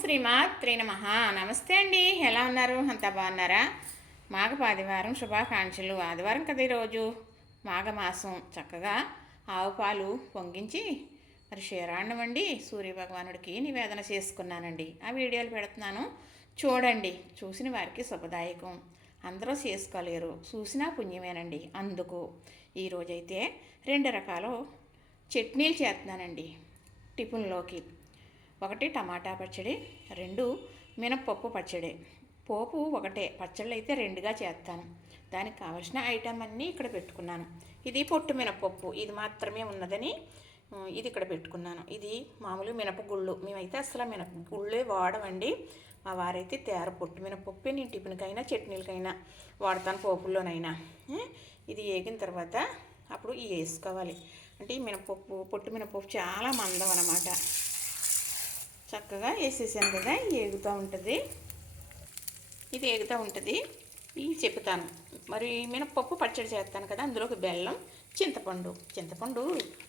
శ్రీమాత్రే నమః. నమస్తే అండి. ఎలా ఉన్నారు? అంతా బాగున్నారా? మాఘపాదివారం శుభాకాంక్షలు. ఆదివారం కదా ఈరోజు. మాఘమాసం చక్కగా ఆవు పాలు పొంగించి మరి క్షీరాన్నం వండి సూర్యభగవానుడికి నివేదన చేసుకున్నానండి. ఆ వీడియోలు పెడుతున్నాను చూడండి. చూసిన వారికి శుభదాయకం. అందరూ చేసుకోలేరు, చూసినా పుణ్యమేనండి. అందుకు ఈరోజైతే 2 రకాల చట్నీలు చేస్తున్నానండి టిఫిన్లోకి. 1 టమాటా పచ్చడి, 2 మినప్పప్పు పచ్చడి. పోపు ఒకటే, పచ్చళ్ళు అయితే 2గా చేస్తాను. దానికి కావాల్సిన ఐటమ్ అన్నీ ఇక్కడ పెట్టుకున్నాను. ఇది పొట్టు మినప్పప్పు, ఇది మాత్రమే ఉన్నదని ఇది ఇక్కడ పెట్టుకున్నాను. ఇది మామూలు మినపగుళ్ళు, మేమైతే అసలు మినపగుళ్ళే వాడమండి. మా వారైతే పొట్టు మినపప్పే నేను టిఫిన్కైనా చట్నీలకైనా వాడతాను, పోపుల్లోనైనా. ఇది వేగిన తర్వాత అప్పుడు ఇవి వేసుకోవాలి. అంటే ఈ మినపప్పు, పొట్టు మినపప్పు చాలా మందం అన్నమాట. చక్కగా వేసేసాను కదా, ఏగుతూ ఉంటుంది. ఇది ఏగుతూ ఉంటుంది. ఇవి చెప్తాను. మరి మినపప్పు పచ్చడి చేస్తాను కదా, అందులోకి బెల్లం, చింతపండు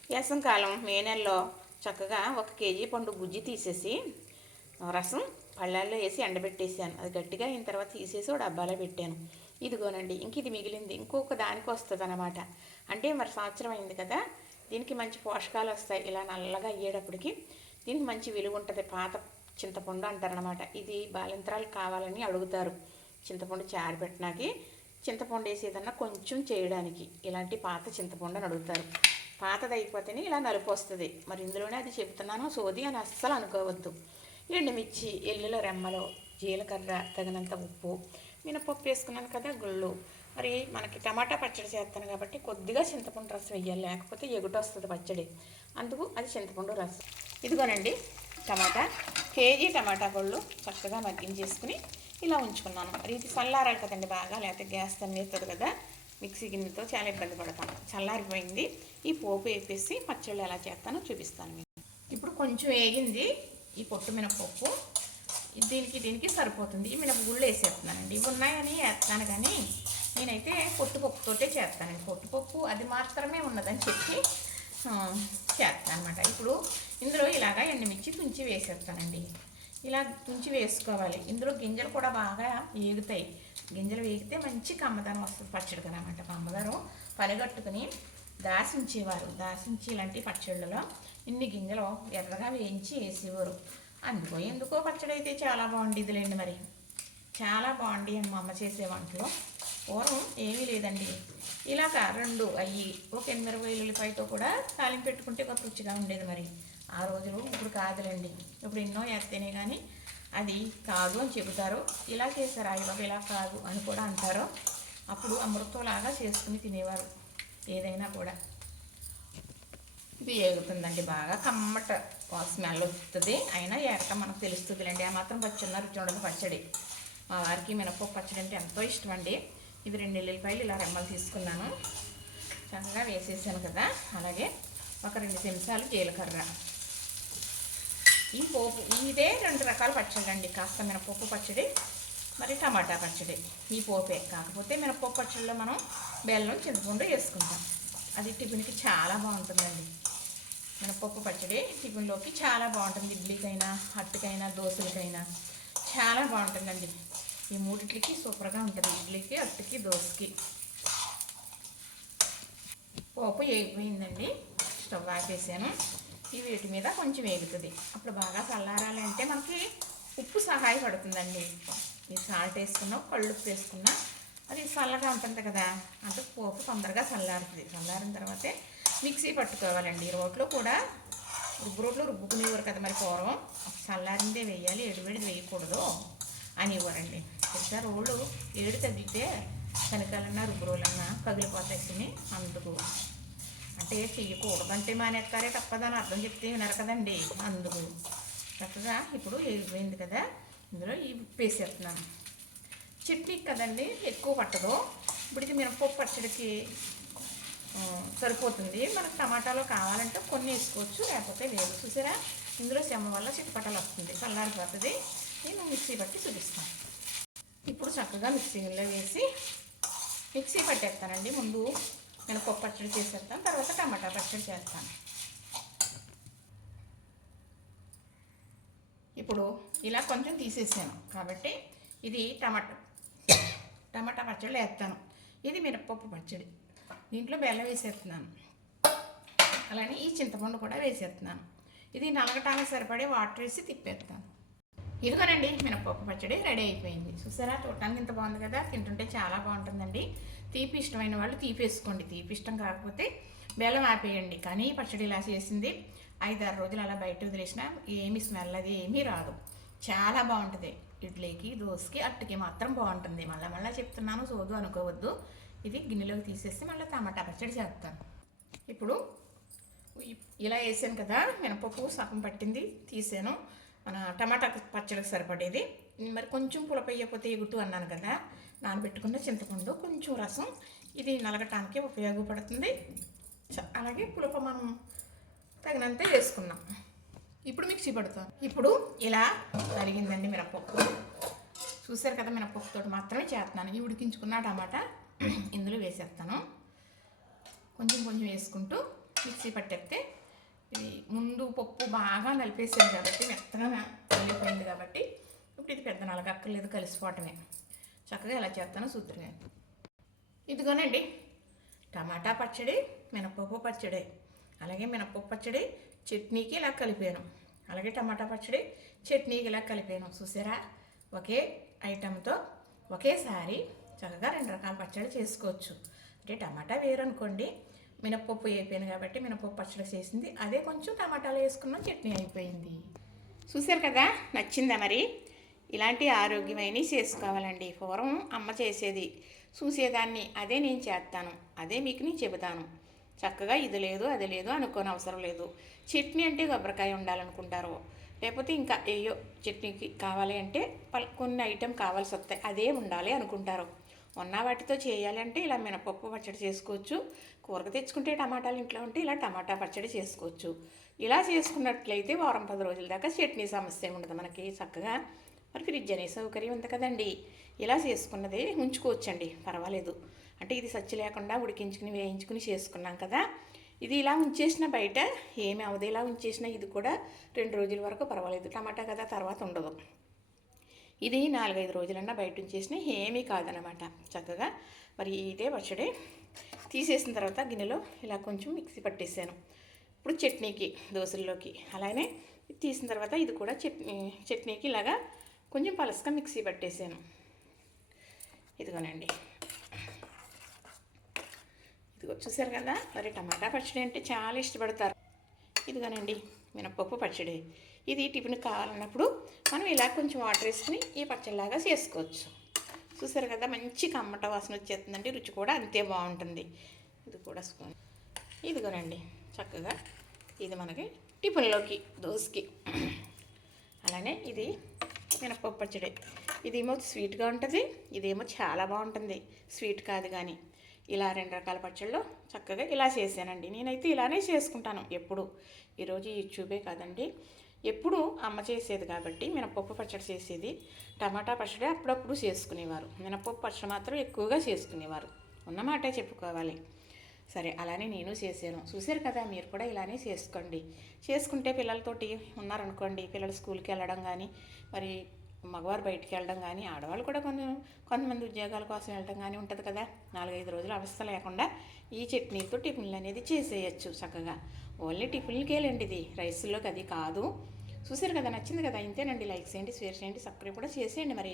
వేసంకాలం మే నెలలో చక్కగా 1 కేజీ పండు గుజ్జి తీసేసి రసం పళ్ళాల్లో వేసి ఎండబెట్టేసాను. అది గట్టిగా అయిన తర్వాత తీసేసి ఒక డబ్బాలో పెట్టాను. ఇదిగోనండి, ఇంక ఇది మిగిలింది ఇంకొక దానికి వస్తుంది అన్నమాట. అంటే మరి సంవత్సరం అయింది కదా, దీనికి మంచి పోషకాలు వస్తాయి. ఇలా నల్లగా అయ్యేటప్పటికి దీనికి మంచి విలువ ఉంటుంది. పాత చింతపండు అంటారనమాట. ఇది బాలింతరాలు కావాలని అడుగుతారు. చింతపండు చారు పెట్టినాకి చింతపండు వేసేదన్నా కొంచెం చేయడానికి ఇలాంటి పాత చింతపండు అని అడుగుతారు. పాతది అయిపోతేనే ఇలా నలుపు వస్తుంది. మరి ఇందులోనే అది చెబుతున్నాను, సోది అని అస్సలు అనుకోవద్దు. ఎండుమిర్చి, ఎల్లుల రెమ్మలు, జీలకర్ర, తగినంత ఉప్పు, మినపప్పు వేసుకున్నాను కదా, గుళ్ళు. మరి మనకి టమాటా పచ్చడి చేస్తాను కాబట్టి కొద్దిగా చింతపండు రసం వేయాలి, లేకపోతే ఎగుట వస్తుంది పచ్చడి. అందుకు అది చింతపండు రసం. ఇదిగోనండి కేజీ టమాటా పళ్ళు చక్కగా మగ్గించేసుకుని ఇలా ఉంచుకున్నాను. మరి ఇది చల్లారాలి కదండి బాగా, లేకపోతే గ్యాస్ తన్నేస్తుంది కదా, మిక్సీ గిన్నెతో చాలా ఇబ్బంది పడతాను. చల్లారిపోయింది. ఈ పోపు వేపేసి పచ్చళ్ళు ఎలా చేస్తానో చూపిస్తాను మీకు. ఇప్పుడు కొంచెం వేగింది ఈ పొట్టు మినపప్పు. దీనికి సరిపోతుంది. ఈ మినపగుళ్ళు వేసేస్తున్నానండి. ఇవి ఉన్నాయని వేస్తాను, కానీ నేనైతే పొట్టుపప్పుతోటే చేస్తానండి. పొట్టుపప్పు అది మాత్రమే ఉన్నదని చెప్పి చేస్తాను అనమాట. ఇప్పుడు ఇందులో ఇలాగా ఎండుమిర్చి తుంచి వేసేస్తానండి. ఇలా తుంచి వేసుకోవాలి. ఇందులో గింజలు కూడా బాగా వేగుతాయి. గింజలు వేగితే మంచి కమ్మదనం వస్తుంది పచ్చడికి అనమాట. కమ్మదనం పనిగట్టుకుని దాసించేవారు. దాసించి ఇలాంటి పచ్చళ్ళలో ఇన్ని గింజలు ఎర్రగా వేయించి వేసేవారు. అందుకో ఎందుకో పచ్చడి అయితే చాలా బాగుండేదిలేండి. మరి చాలా బాగుండి అని మా అమ్మ చేసే వంటలో. పూర్వం ఏమీ లేదండి, ఇలాగ 2 అయ్యి ఒక 8 వెల్లుల్లిపాయతో కూడా తాలింపు పెట్టుకుంటే ఒక రుచిగా ఉండేది. మరి ఆ రోజులు ఇప్పుడు కాదులేండి. ఇప్పుడు ఎన్నో వేస్తేనే కానీ అది కాదు అని చెబుతారు. ఇలా చేశారు బాబు, ఇలా కాదు అని కూడా అంటారు. అప్పుడు అమృతంలాగా చేసుకుని తినేవారు ఏదైనా కూడా. ఇది ఏగుతుందండి బాగా, కమ్మట స్మెల్ వస్తుంది. అయినా ఏక మనకు తెలుస్తుందిలేండి. ఆ మాత్రం పచ్చడి రుచి ఉండదు పచ్చడి. మా వారికి మినపప్పు పచ్చడి అంటే ఎంతో ఇష్టం అండి. ఇది 2 ఎల్లుల్లిపాయలు ఇలా రెమ్మలు తీసుకున్నాను, చక్కగా వేసేసాను కదా. అలాగే ఒక 2 చెంచాలు జీలకర్ర. ఈ పోపు ఇదే 2 రకాల పచ్చడి అండి. కాస్త మినపప్పు పచ్చడి, మరి టమాటా పచ్చడి. ఈ పోపే కాకపోతే మినపప్పు పచ్చడిలో మనం బెల్లం, చింతపండు వేసుకుంటాం. అది టిఫిన్కి చాలా బాగుంటుందండి. మినపప్పు పచ్చడి టిఫిన్లోకి చాలా బాగుంటుంది. ఇడ్లీకైనా, అట్టుకైనా, దోశలకైనా చాలా బాగుంటుందండి. ఈ 3టికి సూపర్గా ఉంటుంది. ఇడ్లీకి, అట్టుకి, దోశకి. పోపు వేగిపోయిందండి. స్టవ్ ఆపేసాను. ఈ వీటి మీద కొంచెం వేగుతుంది. అప్పుడు బాగా చల్లారాలి అంటే మనకి ఉప్పు సహాయపడుతుందండి. ఈ సాల్ట్ వేసుకున్నా, కళ్ళుప్పు వేసుకున్నా అది చల్లగా ఉంటుంది కదా, అంటే పోపు తొందరగా చల్లారుతుంది. చల్లారిన తర్వాతే మిక్సీ పట్టుకోవాలండి. రోట్లో కూడా రోట్లో రుబ్బుకునేవారు కదా మరి పూర్వం. చల్లారిందే వేయాలి, ఎడివేడిది వేయకూడదు అనేవారండి. పెద్ద రోళ్ళు ఏడు తగ్గితే శనకాలన్నా రుబ్బురోలన్నా పగిలిపోతాయి. అందుకు అంటే చెయ్యకూడదంటే మానేస్తారే తప్పదని అర్థం చెప్తే వినరు కదండి. అందుకు చక్కగా ఇప్పుడు వేగిపోయింది కదా, ఇందులో ఈ వేసేస్తున్నాను. చట్నీకి కదండి ఎక్కువ పట్టదు. ఇప్పుడు ఇది మినపప్పు పచ్చడికి సరిపోతుంది. మనకు టమాటాలో కావాలంటే కొన్ని వేసుకోవచ్చు, లేకపోతే లేదు. చూసారా, ఇందులో చెమ్మ వల్ల చిట్టుపట్టలు వస్తుంది, చల్లారిపోతుంది. నేను మిక్సీ పట్టి చూపిస్తాను. ఇప్పుడు చక్కగా మిక్సీలో వేసి మిక్సీ పట్టేస్తానండి. ముందు మినపప్పు పచ్చడి చేసేస్తాను, తర్వాత టమాటా పచ్చడి చేస్తాను. ఇప్పుడు ఇలా కొంచెం తీసేసాను కాబట్టి ఇది టమాటా పచ్చడి వేస్తాను. ఇది మినపప్పు పచ్చడి. దీంట్లో బెల్లం వేసేస్తున్నాను. అలానే ఈ చింతపండు కూడా వేసేస్తున్నాను. ఇది నలగటానికి సరిపడే వాటర్ వేసి తిప్పేస్తాను. ఇదిగోనండి మినపప్పు పచ్చడి రెడీ అయిపోయింది. చూసారా, చూడటానికి ఇంత బాగుంది కదా, తింటుంటే చాలా బాగుంటుందండి. తీపి ఇష్టమైన వాళ్ళు తీపి వేసుకోండి, తీపి ఇష్టం కాకపోతే బెల్లం ఆపేయండి. కానీ పచ్చడి ఇలా చేసింది 5-6 రోజులు అలా బయట వదిలేసినా ఏమి స్మెల్ అది ఏమీ రాదు. చాలా బాగుంటుంది. ఇడ్లీకి, దోశకి, అట్టుకి మాత్రం బాగుంటుంది. మళ్ళీ చెప్తున్నాను, సోదు అనుకోవద్దు. ఇది గిన్నెలోకి తీసేసి మళ్ళీ టమాటా పచ్చడి చేస్తాను. ఇప్పుడు ఇలా వేసాను కదా, మినపప్పు సగం పట్టింది తీసాను. మన టమాటా పచ్చడికి సరిపడేది. మరి కొంచెం పులప అయ్యకపోతే ఎగుతూ అన్నాను కదా, నానబెట్టుకున్న చింతపండు, కొంచెం రసం. ఇది నలగటానికి ఉపయోగపడుతుంది. అలాగే పులప మనం తగినంత వేసుకున్నాం. ఇప్పుడు మిక్సీ పడుతాను. ఇప్పుడు ఇలా కరిగిందండి మినపప్పు. చూసారు కదా, మినపప్పుతో మాత్రమే చేస్తున్నాను. ఈ ఉడికించుకున్న టమాటా ఇందులో వేసేస్తాను. కొంచెం వేసుకుంటూ మిక్సీ పట్టేస్తే, ఇది ముందు పప్పు బాగా నలిపేసాను కాబట్టి మెత్తగా నలిగిపోయింది కాబట్టి ఇప్పుడు ఇది పెద్ద నలగక్కర్లేదు, కలిసిపోవటమే. చక్కగా ఎలా చేస్తానో చూద్దురుగా. ఇదిగోనండి టమాటా పచ్చడి, మినపప్పు పచ్చడి. అలాగే మినపప్పు పచ్చడి చట్నీకి ఇలా కలిపాను. అలాగే టమాటా పచ్చడి చట్నీకి ఇలా కలిపాను. చూసారా, ఒకే ఐటెంతో ఒకేసారి చక్కగా 2 రకాల పచ్చడి చేసుకోవచ్చు. అంటే టమాటా వేరు అనుకోండి, మినపప్పు అయిపోయింది కాబట్టి మినపప్పు పచ్చడి చేసింది, అదే కొంచెం టమాటాలు వేసుకున్నాం, చట్నీ అయిపోయింది. చూసారు కదా, నచ్చిందా మరి? ఇలాంటి ఆరోగ్యమైనవి చేసుకోవాలండి. పూర్వం అమ్మ చేసేది చూసేదాన్ని, అదే నేను చేస్తాను, అదే మీకు నేను చెబుతాను. చక్కగా ఇది లేదు అది లేదు అనుకోని అవసరం లేదు. చట్నీ అంటే కొబ్బరికాయ ఉండాలనుకుంటారు, లేకపోతే ఇంకా ఏయో చట్నీకి కావాలి అంటే కొన్ని ఐటెం కావాల్సి వస్తాయి, అదే ఉండాలి అనుకుంటారు. ఉన్న వాటితో చేయాలి అంటే ఇలా మినపప్పు పచ్చడి చేసుకోవచ్చు. కూరకు తెచ్చుకుంటే టమాటాలు ఇంట్లో ఉంటే ఇలా టమాటా పచ్చడి చేసుకోవచ్చు. ఇలా చేసుకున్నట్లయితే వారం 10 రోజుల దాకా చట్నీ సమస్య ఉండదు మనకి. చక్కగా మరి ఫ్రిడ్జ్ అనే సౌకర్యం ఉంది కదండి, ఇలా చేసుకున్నదే ఉంచుకోవచ్చండి, పర్వాలేదు. అంటే ఇది సచ్చి లేకుండా ఉడికించుకుని వేయించుకుని చేసుకున్నాం కదా, ఇది ఇలా ఉంచేసిన బయట ఏమి అవదు. ఇలా ఉంచేసిన ఇది కూడా 2 రోజుల వరకు పర్వాలేదు. టమాటా కదా, తర్వాత ఉండదు. ఇది 4-5 రోజులన్నా బయట ఉంచేసిన ఏమీ కాదనమాట. చక్కగా మరి ఇదే పచ్చడి తీసేసిన తర్వాత గిన్నెలో ఇలా కొంచెం మిక్సీ పట్టేసాను. ఇప్పుడు చట్నీకి, దోశల్లోకి. అలానే తీసిన తర్వాత ఇది కూడా చట్నీకి ఇలాగా కొంచెం పలసగా మిక్సీ పట్టేసాను. ఇదిగోనండి, ఇదిగో చూసారు కదా, మరి టమాటా పచ్చడి అంటే చాలా ఇష్టపడతారు. ఇదిగోనండి మినపప్పు పచ్చడి. ఇది టిఫిన్ కావాలన్నప్పుడు మనం ఇలా కొంచెం వాటర్ వేసుకుని ఈ పచ్చడిలాగా చేసుకోవచ్చు. చూసారు కదా, మంచి కమ్మట వాసన వచ్చేస్తుందండి, రుచి కూడా అంతే బాగుంటుంది. ఇది కూడా స్పూన్. ఇదిగోనండి చక్కగా ఇది మనకి టిఫిన్లోకి, దోశకి. అలానే ఇది మినపప్పు పచ్చడి. ఇదేమో స్వీట్గా ఉంటుంది, ఇదేమో చాలా బాగుంటుంది, స్వీట్ కాదు కానీ. ఇలా 2 రకాల పచ్చళ్ళు చక్కగా ఇలా చేశానండి. నేనైతే ఇలానే చేసుకుంటాను ఎప్పుడు. ఈరోజు యూట్యూబే కాదండి, ఎప్పుడు అమ్మ చేసేది కాబట్టి మినపప్పు పచ్చడి చేసేది. టమాటా పచ్చడి అప్పుడప్పుడు చేసుకునేవారు, మినపప్పు పచ్చడి మాత్రం ఎక్కువగా చేసుకునేవారు. ఉన్నమాటే చెప్పుకోవాలి. సరే, అలానే నేను చేశాను. చూశారు కదా, మీరు కూడా ఇలానే చేసుకోండి. చేసుకుంటే పిల్లలతోటి ఉన్నారనుకోండి, పిల్లలు స్కూల్కి వెళ్ళడం కానీ, మరి మగవారు బయటికి వెళ్ళడం కానీ, ఆడవాళ్ళు కూడా కొంతమంది ఉద్యోగాల కోసం వెళ్ళడం కానీ ఉంటుంది కదా, 4-5 రోజులు అవస్థ లేకుండా ఈ చట్నీతో టిఫిన్లు అనేది చేసేయచ్చు చక్కగా. ఓన్లీ టిఫిన్లకే లేండి, ఇది రైస్లోకి అది కాదు. చూసారు కదా, నచ్చింది కదా, ఇంతేనండి. లైక్ చేయండి, షేర్ చేయండి, సబ్స్క్రైబ్ కూడా చేసేయండి మరి.